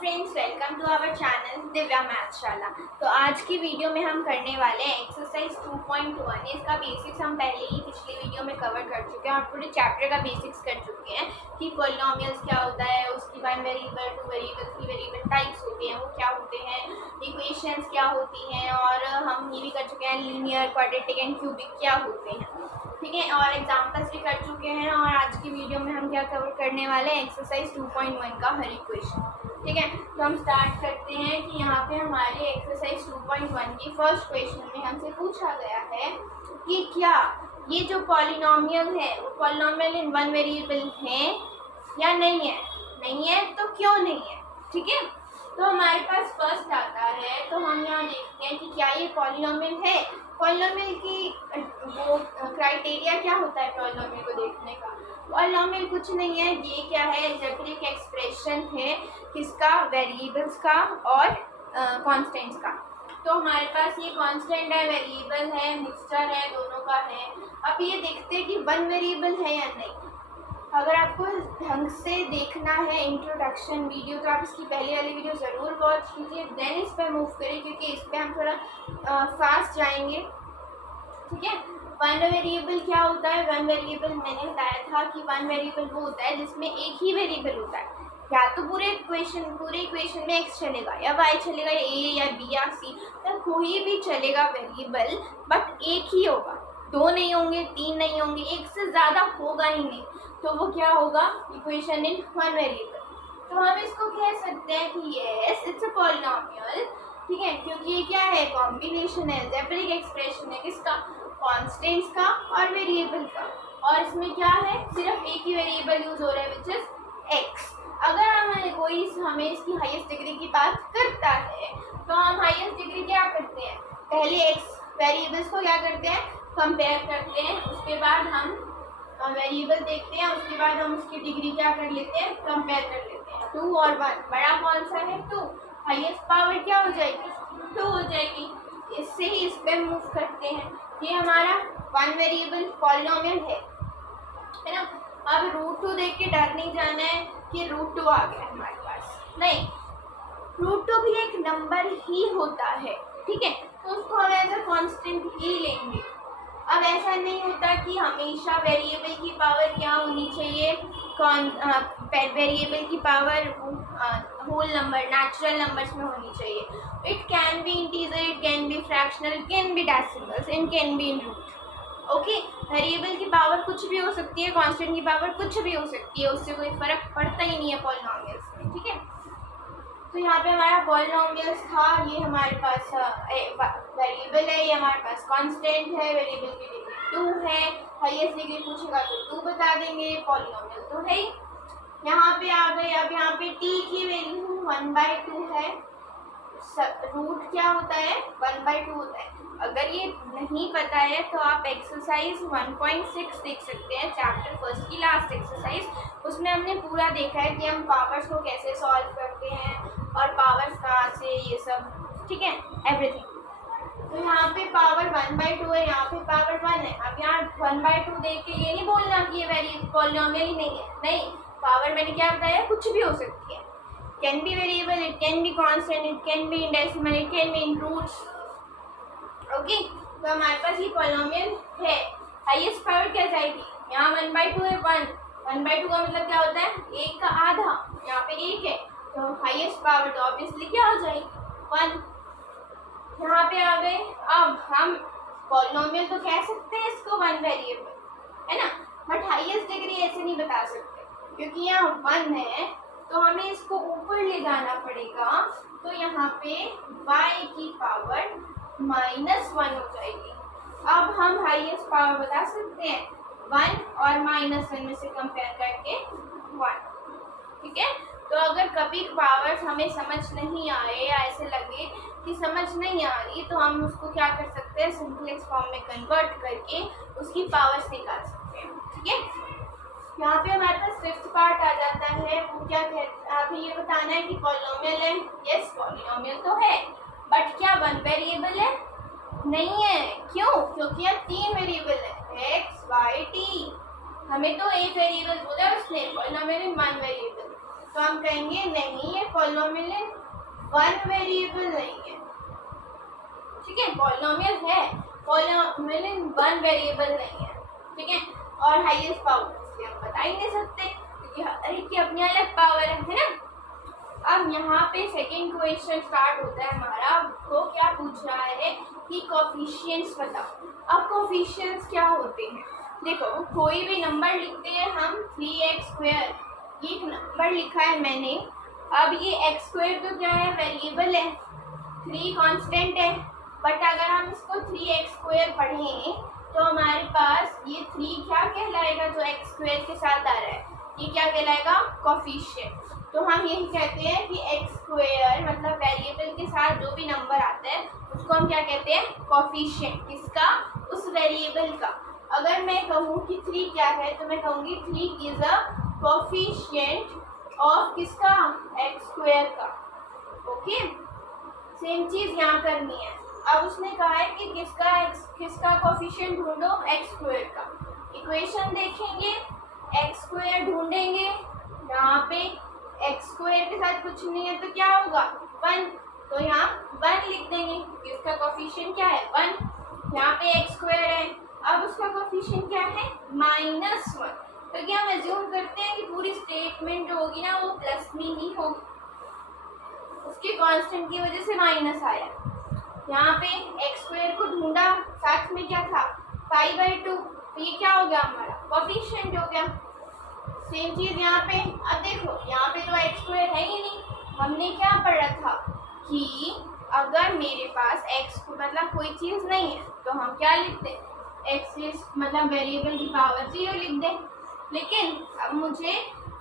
Friends, welcome to our channel Divya Mathshala. तो आज की वीडियो में हम करने वाले हैं एक्सरसाइज 2.1। इसका बेसिक्स हम पहले ही पिछली वीडियो में कवर कर चुके हैं और पूरे चैप्टर का बेसिक्स कर चुके हैं कि पॉलिनोमियल्स क्या होता है, उसकी one variable, two variable, three variable types होते हैं, वो क्या होते हैं, इक्वेशंस क्या होती हैं, और हम ये भी कर चुके हैं लीनियर, क्वाड्रेटिक एंड क्यूबिक क्या होते हैं, ठीक है। और एग्जाम्पल्स भी कर चुके हैं। और आज की वीडियो में हम क्या कवर करने वाले हैं, एक्सरसाइज 2.1 का हर इक्वेशन, ठीक है। तो हम स्टार्ट करते हैं कि यहाँ पे हमारे एक्सरसाइज 2.1 की फर्स्ट क्वेश्चन में हमसे पूछा गया है कि क्या ये जो पॉलिनोमियल है वो पॉलिनोमियल इन वन वेरिएबल है या नहीं है। नहीं है तो क्यों नहीं है, ठीक है। तो हमारे पास फर्स्ट आता है, तो हम यहाँ देखते हैं कि क्या ये पॉलिनोमियल है। पॉलिनोमियल की वो क्राइटेरिया क्या होता है पॉलिनोमियल को देखने का। पॉलिनोमियल कुछ नहीं है, ये क्या है, अलजेब्रिक एक्सप्रेशन है किसका, वेरिएबल्स का और कांस्टेंट्स का। तो हमारे पास ये कांस्टेंट है, वेरिएबल है, मिक्सचर है, दोनों का है। अब ये देखते हैं कि वन वेरिएबल है या नहीं। अगर आपको ढंग से देखना है इंट्रोडक्शन वीडियो तो आप इसकी पहले वाली वीडियो ज़रूर वॉच कीजिए, देन इस पर मूव करिए, क्योंकि इस पर हम थोड़ा फास्ट जाएंगे, ठीक है। वन वेरिएबल क्या होता है। वन वेरिएबल मैंने बताया था कि वन वेरिएबल वो होता है जिसमें एक ही वेरिएबल होता है। या तो पूरे इक्वेशन में एक्स चलेगा या वाई चलेगा या ए या बी या सी, तो कोई भी चलेगा वेरिएबल, बट एक ही होगा, दो नहीं होंगे, तीन नहीं होंगे, एक से ज़्यादा होगा ही नहीं। तो वो क्या होगा, इक्वेशन इन वन वेरिएबल। तो हम इसको कह सकते हैं कि यस इट्स अ पॉलिनोमियल, ठीक है, क्योंकि ये क्या है, कॉम्बिनेशन है, अलजेब्रिक एक्सप्रेशन है किसका, कांस्टेंट्स का और वेरिएबल का। और इसमें क्या है, सिर्फ एक ही वेरिएबल यूज हो रहा है, विच इज एक्स। अगर हमें इसकी हाईएस्ट डिग्री की बात करता है तो हम हाईएस्ट डिग्री क्या करते हैं, पहले एक्स वेरिएबल्स को क्या करते हैं, कंपेयर करते हैं, उसके बाद हम वेरिएबल देखते हैं, उसके बाद हम उसकी डिग्री क्या कर लेते हैं, कंपेयर कर लेते हैं। 2 और 1 बड़ा कौन सा है, 2, हाईएस्ट पावर क्या हो जाएगी, 2 हो जाएगी। इससे ही इस पर मूव करते हैं। ये हमारा वन वेरिएबल पॉलिनोमियल है ना। अब √2 देख के डर नहीं जाना है कि √2 आ गया हमारे पास, नहीं, √2 भी एक नंबर ही होता है, ठीक है। तो उसको हम एज अ कांस्टेंट ही लेंगे। अब ऐसा नहीं होता कि हमेशा वेरिएबल की पावर क्या होनी चाहिए, वेरिएबल की power whole number, natural numbers में होनी चाहिए। It can be integer, it can be fractional, it can be decimals, it can be in root, okay. Variable की पावर कुछ भी हो सकती है, कांस्टेंट की पावर कुछ भी हो सकती है, उससे कोई फर्क पड़ता ही नहीं है पॉलिनोमियल्स में, ठीक है। तो यहाँ पे हमारा पॉलिनोमियल्स था, ये हमारे पास वेरिएबल है, ये हमारे पास कांस्टेंट है, वेरिएबल की डिग्री 2 है, हाईएस्ट डिग्री पूछेगा तो 2 बता देंगे, पॉलिनोमियल तो है ही। यहाँ पे आ गए, अब यहाँ पे t की वैल्यू 1/2 है, रूट क्या होता है, 1/2 होता है। अगर ये नहीं पता है तो आप एक्सरसाइज 1.6 देख सकते हैं, चैप्टर फर्स्ट की लास्ट एक्सरसाइज, उसमें हमने पूरा देखा है कि हम पावर्स को कैसे सॉल्व करते हैं और पावर्स कहाँ से, ये सब, ठीक है, एवरीथिंग। तो यहाँ पे पावर 1/2 है, यहाँ पे पावर 1 है। अब यहाँ 1/2 देख के ये नहीं बोलना कि ये पॉलिनोमियल ही नहीं है, नहीं, पावर मैंने क्या बताया, कुछ भी हो सकती है, can be variable, it can be constant, it can be in decimal, it can be in roots, okay. तो हमारे पास ये पॉलिनोमियल है। हाईएस्ट पावर क्या जाएगी, यहाँ 1/2 है, 1/2 का मतलब क्या होता है, 1 का आधा, यहाँ पे 1 है, तो हाईएस्ट पावर तो ऑब्वियसली क्या हो जाएगी, 1। यहाँ पे आ गए। अब हम पॉलिनोमियल तो कह सकते हैं इसको वन वेरिएबल, है ना, बट हाईएस्ट डिग्री ऐसे नहीं बता सकते, क्योंकि यहाँ 1 है तो हमें इसको ऊपर ले जाना पड़ेगा। तो यहाँ पे y की पावर -1 हो जाएगी। अब हम हाईएस्ट पावर बता सकते हैं 1 और -1 में से कंपेयर करके 1, ठीक है। तो अगर कभी पावर्स हमें समझ नहीं आए या ऐसे लगे कि समझ नहीं आ रही, तो हम उसको क्या कर सकते हैं, सिंपलेक्स फॉर्म में कन्वर्ट करके उसकी पावर्स निकाल सकते हैं, ठीक है। यहाँ पे हमारे पास फिफ्थ पार्ट आ जाता है, वो क्या कहते हैं, अभी ये बताना है कि पॉलिनोमियल है, यस पॉलिनोमियल तो है, बट क्या वन वेरिएबल है, नहीं है। क्यों, क्योंकि यहाँ 3 वेरिएबल है, एक्स वाई टी, हमें तो एक वेरिएबल बोला उसने, पॉलिनोमियल इन वन वेरिएबल। तो हम कहेंगे नहीं, ये पॉलिनोमियल वन वेरिएबल नहीं है। ठीक है, पॉलिनोमियल है, पॉलिनोमियल वन वेरिएबल नहीं है। ठीक है, और हाईएस्ट पावर इसलिए हम बता ही नहीं सकते क्योंकि हर एक की अपनी अलग पावर है ना। अब यहाँ पे सेकेंड क्वेश्चन स्टार्ट होता है हमारा। वो क्या पूछ रहा है कि कोफिशिएंट्स बताओ। अब कोफिशिएंट्स क्या होते हैं, देखो कोई भी नंबर लिखते हैं हम 3x², ये एक नंबर लिखा है मैंने। अब ये x² तो क्या है, वेरिएबल है, 3 कांस्टेंट है, बट अगर हम इसको 3x² पढ़ें तो हमारे पास ये 3 क्या कहलाएगा, जो x² के साथ आ रहा है ये क्या कहलाएगा, कोफिशिएंट। तो हम यही कहते हैं कि x² मतलब वेरिएबल के साथ जो भी नंबर आता है उसको हम क्या कहते हैं, कोफिशिएंट। किसका, उस वेरिएबल का। अगर मैं कहूँ कि 3 क्या है तो मैं कहूँगी 3 इज अ कोफिशिएंट ऑफ किसका, x² का। ओके, सेम चीज यहाँ करनी है। अब उसने कहा है कि किसका कोफिशिएंट ढूंढो, x² का। इक्वेशन देखेंगे, x² ढूंढेंगे, यहाँ पे x² के साथ कुछ नहीं है तो क्या होगा, 1, तो यहाँ 1 लिख देंगे क्योंकि उसका कोफिशिएंट क्या है, 1। यहाँ पे x² है, अब उसका कोफिशिएंट क्या है, -1। तो क्या हम एज्यूम करते हैं कि पूरी स्टेटमेंट जो होगी ना वो प्लस में ही होगी, उसके कांस्टेंट की वजह से माइनस आया। यहाँ पे x² को ढूंढा, साथ में क्या था, 5/2, तो ये क्या हो गया, हमारा कोफिशिएंट हो गया। सेम चीज यहाँ पे। अब देखो यहाँ पे तो x² है ही नहीं, हमने क्या पढ़ा था कि अगर मेरे पास x मतलब कोई चीज नहीं है तो हम क्या लिखते, x मतलब वेरिएबल की पावर 0 लिख दें। लेकिन अब मुझे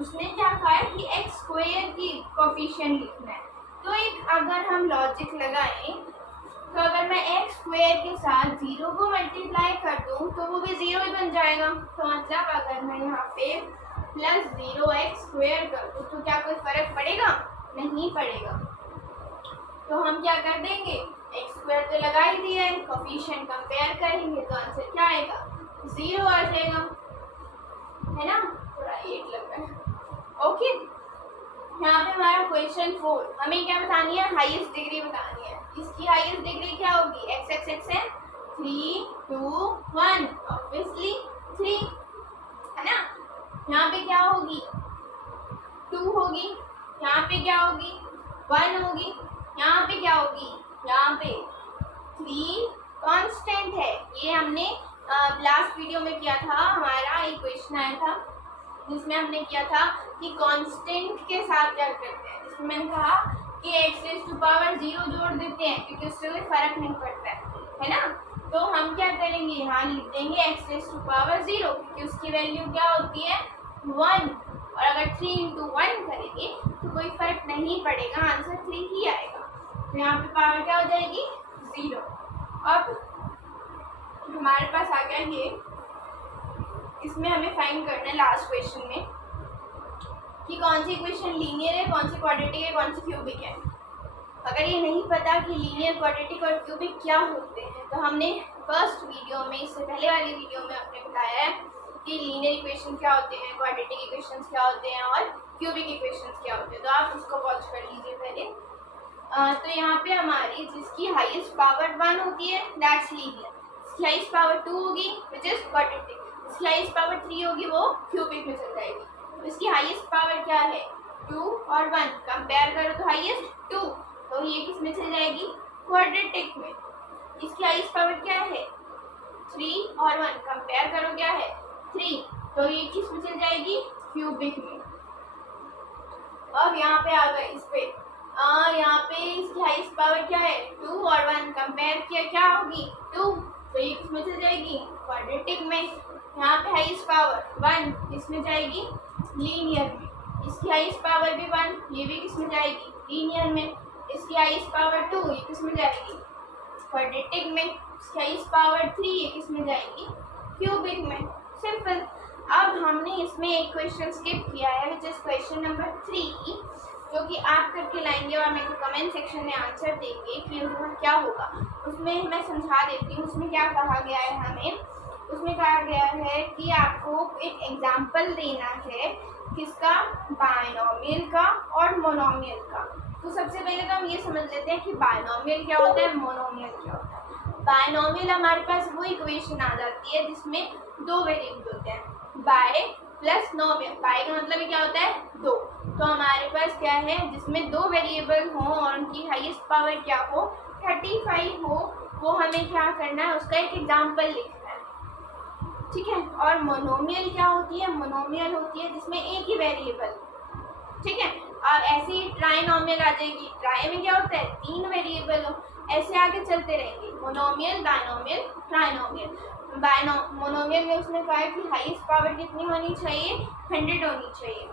उसने क्या कहा है कि x² की कोफिशिएंट लिखना है, तो एक अगर हम लॉजिक लगाएं तो अगर मैं x² के साथ 0 को मल्टीप्लाई कर दूं तो वो भी 0 ही बन जाएगा। तो मतलब अगर मैं यहाँ पे +0x² कर दूं तो क्या कोई फर्क पड़ेगा, नहीं पड़ेगा। तो हम क्या कर देंगे, x² तो लगा ही दिया है, कोफिशिएंट कंपेयर करेंगे तो आंसर क्या आएगा, 0 आ जाएगा, है ना। थोड़ा 8 लग रहा है। ओके, यहाँ पे हमारा क्वेश्चन 4, हमें क्या बतानी है, हाईएस्ट डिग्री बतानी है। इसकी हाईएस्ट डिग्री क्या होगी, x है 3, 2, 1, ऑब्वियसली 3, है ना। यहाँ पे क्या होगी, 2 होगी, यहाँ पे क्या होगी, 1 होगी, यहाँ पे क्या होगी, यहाँ पे 3 कांस्टेंट है। ये हमने लास्ट वीडियो में किया था, हमारा एक क्वेश्चन आया था जिसमें हमने किया था कि कांस्टेंट के साथ क्या करते हैं, जिसमें मैंने कहा कि x⁻0 जोड़ देते हैं क्योंकि उससे कोई फर्क नहीं पड़ता है ना। तो हम क्या करेंगे, यहाँ लिख देंगे x⁻0 क्योंकि उसकी वैल्यू क्या होती है, 1, और अगर 3 × 1 करेंगे तो कोई फर्क नहीं पड़ेगा, आंसर 3 ही आएगा। तो यहाँ पे पावर क्या हो जाएगी, 0। अब हमारे पास आ गया ये, इसमें हमें फाइंड करना है लास्ट क्वेश्चन में कि कौन सी इक्वेशन लीनियर है, कौन सी क्वाड्रेटिक है, कौन सी क्यूबिक है। अगर ये नहीं पता कि लीनियर, क्वाड्रेटिक और क्यूबिक क्या होते हैं तो हमने फर्स्ट वीडियो में, इससे पहले वाली वीडियो में आपने बताया है कि लीनियर इक्वेशन क्या होते हैं, क्वाड्रेटिक इक्वेशंस क्या होते हैं और क्यूबिक इक्वेशंस क्या होते हैं, तो आप उसको वॉच कर लीजिए पहले। तो यहाँ पे हमारी जिसकी हाईएस्ट पावर 1 होती है दैट्स लीनियर, इसकी हाईएस्ट पावर 2 होगी विच इज क्वाड्रेटिक, इसकी हाईएस्ट पावर 3 होगी वो क्यूबिक में चल जाएगी। तो इसकी हाईएस्ट पावर क्या है, 2 और 1, कंपेयर करो तो हाईएस्ट 2, तो ये किस में चल जाएगी, क्वाड्रेटिक में। इसकी हाईएस्ट पावर क्या है, 3 और 1, कंपेयर करो क्या है, 3, तो ये किस में चल जाएगी, क्यूबिक में। अब यहाँ पे आ गए इस पे, यहाँ पे इसकी हाईएस्ट पावर क्या है, 2 और 1, कंपेयर किया क्या होगी, 2, तो ये किस में चल जाएगी, क्वाड्रेटिक में। यहाँ पे हाईएस्ट पावर 1 किसमें जाएगी, लीनियर में। इसकी हाईएस्ट पावर भी 1, ये भी किसमें जाएगी, लीनियर में। इसकी हाईएस्ट पावर 2, ये किसमें जाएगी, क्वाड्रेटिक में। इसकी हाईएस्ट पावर 3, ये किसमें जाएगी, क्यूबिक में। सिंपल। अब हमने इसमें एक क्वेश्चन स्किप किया है विच इज क्वेश्चन नंबर 3, जो कि आप करके लाएंगे और मेरे को कमेंट सेक्शन में आंसर देंगे कि उसमें क्या होगा। उसमें मैं समझा देती हूँ उसमें क्या कहा गया है हमें। उसमें कहा गया है कि आपको एक एग्जाम्पल देना है किसका, बायनोमियल का और मोनोमियल का। तो सबसे पहले तो हम ये समझ लेते हैं कि बायनोमियल क्या होता है, मोनोमियल क्या होता है। बायनोमियल हमारे पास वो इक्वेशन आ जाती है जिसमें दो वेरिएबल होते हैं, बाय प्लस नोमियल। बाय का मतलब क्या होता है, दो। तो हमारे पास क्या है, जिसमें दो वेरिएबल हो और उनकी हाईएस्ट पावर क्या हो, 35 हो, वो हमें क्या करना है, उसका एक एग्जाम्पल लिखना है, ठीक है। और मोनोमियल क्या होती है, मोनोमियल होती है जिसमें एक ही वेरिएबल, ठीक है। और ऐसे ही ट्राइनोमियल आ जाएगी। ट्राई में क्या होता है, तीन वेरिएबल हो, ऐसे आगे चलते रहेंगे, मोनोमियल, बायनोमियल, ट्राइनोमियल। मोनोमियल में उसने कहा है कि हाईएस्ट पावर कितनी होनी चाहिए, 100 होनी चाहिए।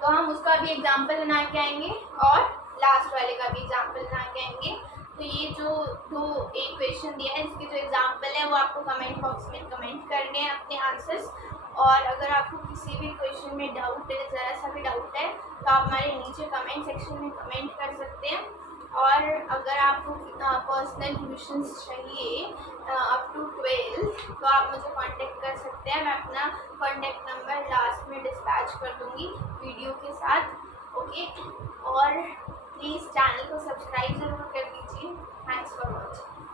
तो हम उसका भी एग्जाम्पल बना के आएंगे और लास्ट वाले का भी एग्जाम्पल बना के आएंगे। तो ये जो दो इक्वेशन दिया है, इसके जो एग्जाम्पल है वो आपको कमेंट बॉक्स में कमेंट करने हैं अपने आंसर्स। और अगर आपको किसी भी क्वेश्चन में डाउट है, ज़रा सा भी डाउट है, तो आप हमारे नीचे कमेंट सेक्शन में कमेंट कर सकते हैं। और अगर आपको पर्सनल ट्यूशन्स चाहिए अप टू 12, तो आप मुझे कांटेक्ट कर सकते हैं। मैं अपना कांटेक्ट नंबर लास्ट में डिस्पैच कर दूंगी वीडियो के साथ, ओके। और प्लीज़ चैनल को सब्सक्राइब ज़रूर कर दीजिए। Thanks for watching.